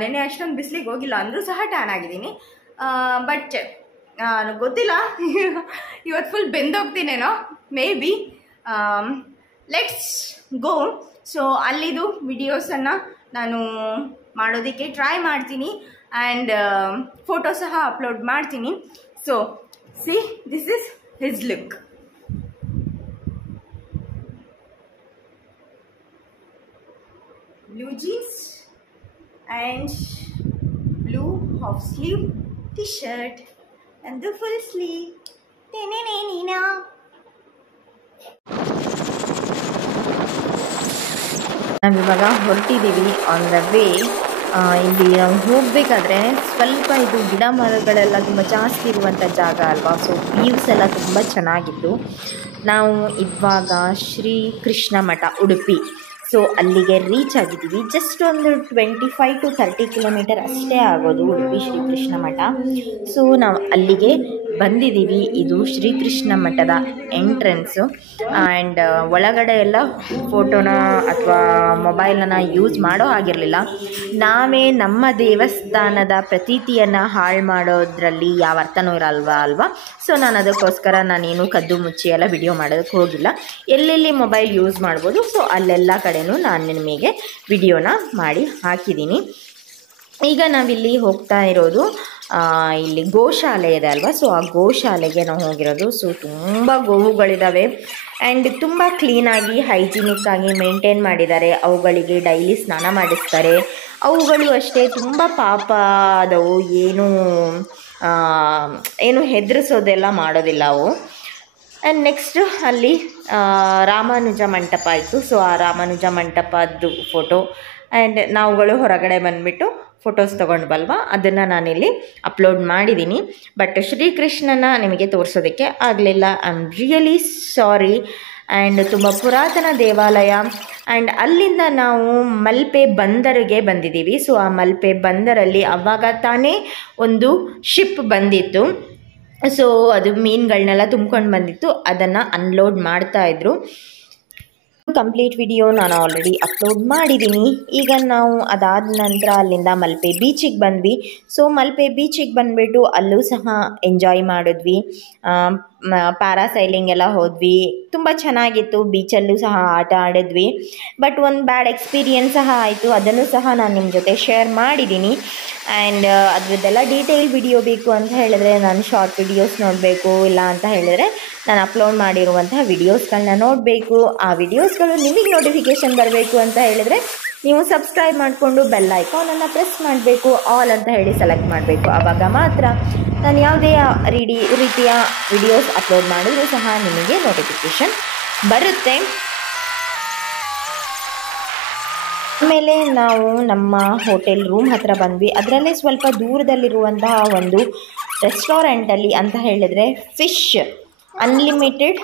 ನೆನ್ನೆ ಅಷ್ಟೊಂದು ಬಿಸಿಲಿಗೆ ಹೋಗಿಲ್ಲ ಅಂದರೂ ಸಹ ಟ್ಯಾನ್ ಆಗಿದ್ದೀನಿ. ಬಟ್ ಗೊತ್ತಿಲ್ಲ, ಇವತ್ತು ಫುಲ್ ಬೆಂದೋಗ್ತೀನೇನೋ maybe. Let's go. So ಅಲ್ಲಿದು ವಿಡಿಯೋಸನ್ನು ನಾನು ಮಾಡೋದಕ್ಕೆ ಟ್ರೈ ಮಾಡ್ತೀನಿ ಆ್ಯಂಡ್ ಫೋಟೋ ಸಹ ಅಪ್ಲೋಡ್ ಮಾಡ್ತೀನಿ. So see, this is his look. Blue jeans and blue half sleeve t-shirt and the full sleeve. Nina. ನಾವಿವಾಗ ಹೊರಟಿದ್ದೀವಿ ಆನ್ ದ ವೇ. ಇಲ್ಲಿ ನಾವು ಹೋಗಬೇಕಾದ್ರೆ ಸ್ವಲ್ಪ ಇದು ಗಿಡ ಮರಗಳೆಲ್ಲ ತುಂಬ ಜಾಸ್ತಿ ಇರುವಂಥ ಜಾಗ ಅಲ್ವಾ, ಸೊ ವ್ಯೂಸ್ ಎಲ್ಲ ತುಂಬ ಚೆನ್ನಾಗಿತ್ತು. ನಾವು ಇವಾಗ ಶ್ರೀ ಕೃಷ್ಣ ಮಠ ಉಡುಪಿ, ಸೊ ಅಲ್ಲಿಗೆ ರೀಚ್ ಆಗಿದ್ದೀವಿ. ಜಸ್ಟ್ ಒಂದು 25 to 30 ಕಿಲೋಮೀಟರ್ ಅಷ್ಟೇ ಆಗೋದು ಉಡುಪಿ ಶ್ರೀಕೃಷ್ಣ ಮಠ. ಸೊ ನಾವು ಅಲ್ಲಿಗೆ ಬಂದಿದ್ದೀವಿ. ಇದು ಶ್ರೀಕೃಷ್ಣ ಮಠದ ಎಂಟ್ರೆನ್ಸು ಆ್ಯಂಡ್ ಒಳಗಡೆ ಎಲ್ಲ ಫೋಟೋನ ಅಥವಾ ಮೊಬೈಲನ್ನು ಯೂಸ್ ಮಾಡೋ ಆಗಿರಲಿಲ್ಲ. ನಾವೇ ನಮ್ಮ ದೇವಸ್ಥಾನದ ಪ್ರತೀತಿಯನ್ನು ಹಾಳು ಮಾಡೋದ್ರಲ್ಲಿ ಯಾವ ಅರ್ಥನೂ ಅಲ್ವಾ. ಸೊ ನಾನು ಅದಕ್ಕೋಸ್ಕರ ನಾನೇನು ಕದ್ದು ಮುಚ್ಚಿ ಎಲ್ಲ ವಿಡಿಯೋ ಮಾಡೋದಕ್ಕೆ ಹೋಗಿಲ್ಲ. ಎಲ್ಲೆಲ್ಲಿ ಮೊಬೈಲ್ ಯೂಸ್ ಮಾಡ್ಬೋದು ಸೊ ಅಲ್ಲೆಲ್ಲ ಕಡೆನೂ ನಾನು ನಿಮಗೆ ವಿಡಿಯೋನ ಮಾಡಿ ಹಾಕಿದ್ದೀನಿ. ಈಗ ನಾವಿಲ್ಲಿ ಹೋಗ್ತಾ ಇರೋದು ಇಲ್ಲಿ ಗೋಶಾಲೆ ಇದೆ ಅಲ್ವಾ, ಸೊ ಆ ಗೋಶಾಲೆಗೆ ನಾವು ಹೋಗಿರೋದು. ಸೊ ತುಂಬ ಗೋವುಗಳಿದ್ದಾವೆ ಆ್ಯಂಡ್ ತುಂಬ ಕ್ಲೀನಾಗಿ ಹೈಜಿನಿಕ್ಕಾಗಿ ಮೇಂಟೈನ್ ಮಾಡಿದ್ದಾರೆ. ಅವುಗಳಿಗೆ ಡೈಲಿ ಸ್ನಾನ ಮಾಡಿಸ್ತಾರೆ. ಅವುಗಳು ಅಷ್ಟೇ ತುಂಬ ಪಾಪ ಆದವು, ಏನು ಹೆದರಿಸೋದೆಲ್ಲ ಮಾಡೋದಿಲ್ಲ ಅವು. ಆ್ಯಂಡ್ ನೆಕ್ಸ್ಟ್ ಅಲ್ಲಿ ರಾಮಾನುಜ ಮಂಟಪ ಇತ್ತು. ಸೊ ಆ ರಾಮಾನುಜ ಮಂಟಪದ್ದು ಫೋಟೋ ಆ್ಯಂಡ್ ನಾವುಗಳು ಹೊರಗಡೆ ಬಂದುಬಿಟ್ಟು ಫೋಟೋಸ್ ತೊಗೊಂಡ್ಬಲ್ವಾ, ಅದನ್ನು ನಾನಿಲ್ಲಿ ಅಪ್ಲೋಡ್ ಮಾಡಿದ್ದೀನಿ. ಬಟ್ ಶ್ರೀಕೃಷ್ಣನ ನಿಮಗೆ ತೋರಿಸೋದಕ್ಕೆ ಆಗಲಿಲ್ಲ. I am really sorry. And ತುಂಬ ಪುರಾತನ ದೇವಾಲಯ. ಆ್ಯಂಡ್ ಅಲ್ಲಿಂದ ನಾವು ಮಲ್ಪೆ ಬಂದರಿಗೆ ಬಂದಿದ್ದೀವಿ. ಸೊ ಆ ಮಲ್ಪೆ ಬಂದರಲ್ಲಿ ಆವಾಗ ತಾನೇ ಒಂದು ಶಿಪ್ ಬಂದಿತ್ತು. ಸೊ ಅದು ಮೀನುಗಳನ್ನೆಲ್ಲ ತುಂಬ್ಕೊಂಡು ಬಂದಿತ್ತು, ಅದನ್ನು ಅನ್ಲೋಡ್ ಮಾಡ್ತಾಯಿದ್ರು. ಕಂಪ್ಲೀಟ್ ವಿಡಿಯೋ ನಾನು ಆಲ್ರೆಡಿ ಅಪ್ಲೋಡ್ ಮಾಡಿದ್ದೀನಿ. ಈಗ ನಾವು ಅದಾದ ನಂತರ ಅಲ್ಲಿಂದ ಮಲ್ಪೆ ಬೀಚಿಗೆ ಬಂದ್ವಿ. ಸೊ ಮಲ್ಪೆ ಬೀಚಿಗೆ ಬಂದುಬಿಟ್ಟು ಅಲ್ಲೂ ಸಹ ಎಂಜಾಯ್ ಮಾಡಿದ್ವಿ. ಪ್ಯಾರಾಸೈಲಿಂಗ್ ಎಲ್ಲ ಹೋದ್ವಿ, ತುಂಬ ಚೆನ್ನಾಗಿತ್ತು. ಬೀಚಲ್ಲೂ ಸಹ ಆಟ ಆಡಿದ್ವಿ. ಬಟ್ ಒಂದು ಬ್ಯಾಡ್ ಎಕ್ಸ್ಪೀರಿಯನ್ಸ್ ಸಹ ಆಯಿತು, ಅದನ್ನು ಸಹ ನಾನು ನಿಮ್ಮ ಜೊತೆ ಶೇರ್ ಮಾಡಿದ್ದೀನಿ. ಆ್ಯಂಡ್ ಅದರದ್ದೆಲ್ಲ ಡೀಟೇಲ್ ವಿಡಿಯೋ ಬೇಕು ಅಂತ ಹೇಳಿದ್ರೆ ನಾನು ಶಾರ್ಟ್ ವಿಡಿಯೋಸ್ ನೋಡಬೇಕು, ಇಲ್ಲ ಅಂತ ಹೇಳಿದ್ರೆ ನಾನು ಅಪ್ಲೋಡ್ ಮಾಡಿರುವಂತಹ ವಿಡಿಯೋಸ್ಗಳನ್ನ ನೋಡಬೇಕು. ಆ ವಿಡಿಯೋಸ್ಗಳು ನಿಮಗೆ ನೋಟಿಫಿಕೇಷನ್ ಬರಬೇಕು ಅಂತ ಹೇಳಿದ್ರೆ ನೀವು ಸಬ್ಸ್ಕ್ರೈಬ್ ಮಾಡಿಕೊಂಡು ಬೆಲ್ ಐಕಾನನ್ನು ಪ್ರೆಸ್ ಮಾಡಬೇಕು, ಆಲ್ ಅಂತ ಹೇಳಿ ಸೆಲೆಕ್ಟ್ ಮಾಡಬೇಕು. ಆವಾಗ ಮಾತ್ರ ನಾನು ಯಾವುದೇ ರೀತಿಯ ವಿಡಿಯೋಸ್ ಅಪ್ಲೋಡ್ ಮಾಡಿದರೂ ಸಹ ನಿಮಗೆ ನೋಟಿಫಿಕೇಷನ್ ಬರುತ್ತೆ. ಆಮೇಲೆ ನಾವು ನಮ್ಮ ಹೋಟೆಲ್ ರೂಮ್ ಹತ್ರ ಬಂದ್ವಿ. ಅದರಲ್ಲೇ ಸ್ವಲ್ಪ ದೂರದಲ್ಲಿರುವಂತಹ ಒಂದು ರೆಸ್ಟೋರೆಂಟಲ್ಲಿ ಅಂತ ಹೇಳಿದರೆ ಅನ್ಲಿಮಿಟೆಡ್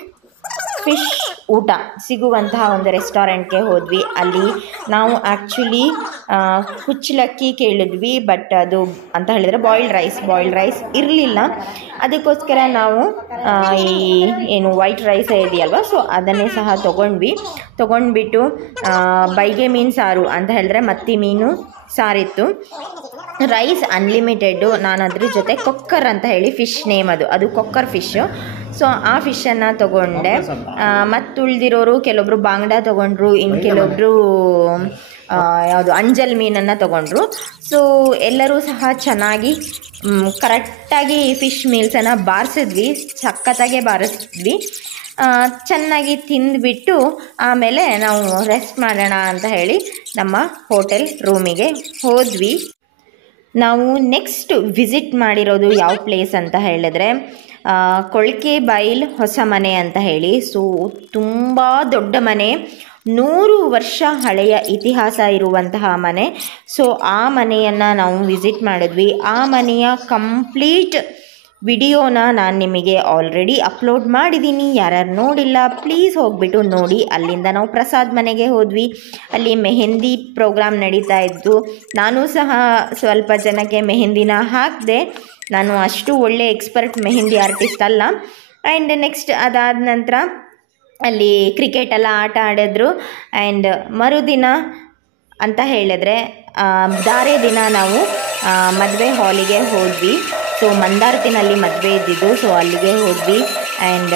ಫಿಶ್ ಊಟ ಸಿಗುವಂತಹ ಒಂದು ರೆಸ್ಟೋರೆಂಟ್ಗೆ ಹೋದ್ವಿ. ಅಲ್ಲಿ ನಾವು ಆ್ಯಕ್ಚುಲಿ ಕುಚ್ಚಲಕ್ಕಿ ಕೇಳಿದ್ವಿ, ಬಟ್ ಅದು ಅಂತ ಹೇಳಿದರೆ ಬಾಯ್ಲ್ಡ್ ರೈಸ್ ಇರಲಿಲ್ಲ. ಅದಕ್ಕೋಸ್ಕರ ನಾವು ಏನು ವೈಟ್ ರೈಸ್ ಇದೆಯಲ್ವ, ಸೊ ಅದನ್ನೇ ಸಹ ತೊಗೊಂಡ್ಬಿಟ್ಟು ಬೈಗೆ ಮೀನು ಸಾರು ಅಂತ ಹೇಳಿದ್ರೆ ಮತ್ತಿ ಮೀನು ಸಾರಿತ್ತು. ರೈಸ್ ಅನ್ಲಿಮಿಟೆಡ್ಡು. ನಾನು ಅದ್ರ ಜೊತೆ ಕೊಕ್ಕರ್ ಅಂತ ಹೇಳಿ ಫಿಶ್ ನೇಮ್, ಅದು ಕೊಕ್ಕರ್ ಫಿಶ್ಶು. ಸೊ ಆ ಫಿಶನ್ನು ತೊಗೊಂಡೆ. ಮತ್ತು ಉಳಿದಿರೋರು ಕೆಲವೊಬ್ರು ಬಾಂಗ್ಡಾ ತೊಗೊಂಡ್ರು, ಇನ್ನು ಕೆಲವೊಬ್ರು ಯಾವುದು ಅಂಜಲ್ ಮೀನನ್ನು ತೊಗೊಂಡ್ರು. ಸೊ ಎಲ್ಲರೂ ಸಹ ಚೆನ್ನಾಗಿ ಕರೆಕ್ಟಾಗಿ ಫಿಶ್ ಮೀಲ್ಸನ್ನು ಸಖತ್ತಾಗೆ ಬಾರಿಸಿದ್ವಿ. ಚೆನ್ನಾಗಿ ತಿಂದುಬಿಟ್ಟು ಆಮೇಲೆ ನಾವು ರೆಸ್ಟ್ ಮಾಡೋಣ ಅಂತ ಹೇಳಿ ನಮ್ಮ ಹೋಟೆಲ್ ರೂಮಿಗೆ ಹೋದ್ವಿ. ನಾವು ನೆಕ್ಸ್ಟ್ ವಿಸಿಟ್ ಮಾಡಿರೋದು ಯಾವ ಪ್ಲೇಸ್ ಅಂತ ಹೇಳಿದ್ರೆ ಕೊಳ್ಕೆ ಬೈಲ್ ಹೊಸ ಮನೆ ಅಂತ ಹೇಳಿ. ಸೊ ತುಂಬ ದೊಡ್ಡ ಮನೆ, 100 ವರ್ಷ ಹಳೆಯ ಇತಿಹಾಸ ಇರುವಂತಹ ಮನೆ. ಸೊ ಆ ಮನೆಯನ್ನು ನಾವು ವಿಸಿಟ್ ಮಾಡಿದ್ವಿ. ಆ ಮನೆಯ ಕಂಪ್ಲೀಟ್ ವಿಡಿಯೋನ ನಾನು ನಿಮಗೆ ಆಲ್ರೆಡಿ ಅಪ್ಲೋಡ್ ಮಾಡಿದ್ದೀನಿ. ಯಾರ್ಯಾರು ನೋಡಿಲ್ಲ ಪ್ಲೀಸ್ ಹೋಗಿಬಿಟ್ಟು ನೋಡಿ. ಅಲ್ಲಿಂದ ನಾವು ಪ್ರಸಾದ್ ಮನೆಗೆ ಹೋದ್ವಿ. ಅಲ್ಲಿ ಮೆಹಂದಿ ಪ್ರೋಗ್ರಾಮ್ ನಡೀತಾ ಇತ್ತು. ನಾನು ಸಹ ಸ್ವಲ್ಪ ಜನಕ್ಕೆ ಮೆಹಂದಿನ ಹಾಕಿದೆ. ನಾನು ಅಷ್ಟು ಒಳ್ಳೆ ಎಕ್ಸ್ಪರ್ಟ್ ಮೆಹಂದಿ ಆರ್ಟಿಸ್ಟ್ ಅಲ್ಲ. ಆ್ಯಂಡ್ ನೆಕ್ಸ್ಟ್ ಅದಾದ ನಂತರ ಅಲ್ಲಿ ಕ್ರಿಕೆಟ್ ಎಲ್ಲ ಆಟ ಆಡಿದ್ರು. ಆ್ಯಂಡ್ ಮರುದಿನ ಅಂತ ಹೇಳಿದ್ರೆ ಧಾರೆ ದಿನ ನಾವು ಮದುವೆ ಹಾಲಿಗೆ ಹೋದ್ವಿ. ಸೊ ಮಂದಾರ್ತಿನಲ್ಲಿ ಮದುವೆ ಇದ್ದಿದ್ದು, ಸೊ ಅಲ್ಲಿಗೆ ಹೋದ್ವಿ. ಆ್ಯಂಡ್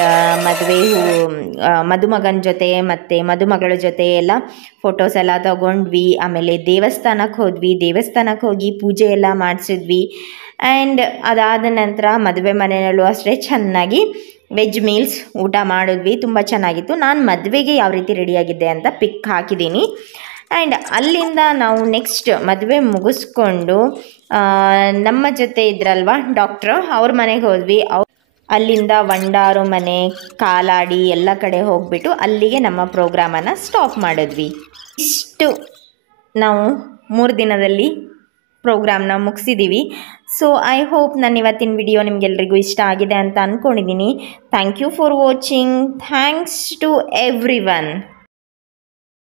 ಮದುಮಗನ ಜೊತೆ ಮತ್ತು ಮದುಮಗಳ ಜೊತೆ ಎಲ್ಲ ಫೋಟೋಸ್ ಎಲ್ಲ ತಗೊಂಡ್ವಿ. ಆಮೇಲೆ ದೇವಸ್ಥಾನಕ್ಕೆ ಹೋಗಿ ಪೂಜೆ ಎಲ್ಲ ಮಾಡಿಸಿದ್ವಿ. ಆ್ಯಂಡ್ ಅದಾದ ನಂತರ ಮದುವೆ ಮನೆಯಲ್ಲೂ ಅಷ್ಟೇ ಚೆನ್ನಾಗಿ ವೆಜ್ ಮೀಲ್ಸ್ ಊಟ ಮಾಡಿದ್ವಿ. ತುಂಬ ಚೆನ್ನಾಗಿತ್ತು. ನಾನು ಮದುವೆಗೆ ಯಾವ ರೀತಿ ರೆಡಿಯಾಗಿದ್ದೆ ಅಂತ ಪಿಕ್ ಹಾಕಿದ್ದೀನಿ. ಆ್ಯಂಡ್ ಅಲ್ಲಿಂದ ನಾವು ನೆಕ್ಸ್ಟ್ ಮದುವೆ ಮುಗಿಸ್ಕೊಂಡು ನಮ್ಮ ಜೊತೆ ಇದ್ರಲ್ವ ಡಾಕ್ಟ್ರು, ಅವ್ರ ಮನೆಗೆ ಹೋದ್ವಿ. ಅಲ್ಲಿಂದ ವಂಡಾರು ಮನೆ, ಕಾಲಾಡಿ ಎಲ್ಲ ಕಡೆ ಹೋಗಿಬಿಟ್ಟು ಅಲ್ಲಿಗೆ ನಮ್ಮ ಪ್ರೋಗ್ರಾಮನ್ನು ಸ್ಟಾಪ್ ಮಾಡಿದ್ವಿ. ಇಷ್ಟು ನಾವು 3 ದಿನದಲ್ಲಿ ಪ್ರೋಗ್ರಾಮ್ನ ಮುಗಿಸಿದ್ದೀವಿ. ಸೊ ಐ ಹೋಪ್ ನನ್ನ ಇವತ್ತಿನ ವಿಡಿಯೋ ನಿಮಗೆಲ್ರಿಗೂ ಇಷ್ಟ ಆಗಿದೆ ಅಂತ ಅಂದ್ಕೊಂಡಿದ್ದೀನಿ. Thank you for watching. Thanks to every one.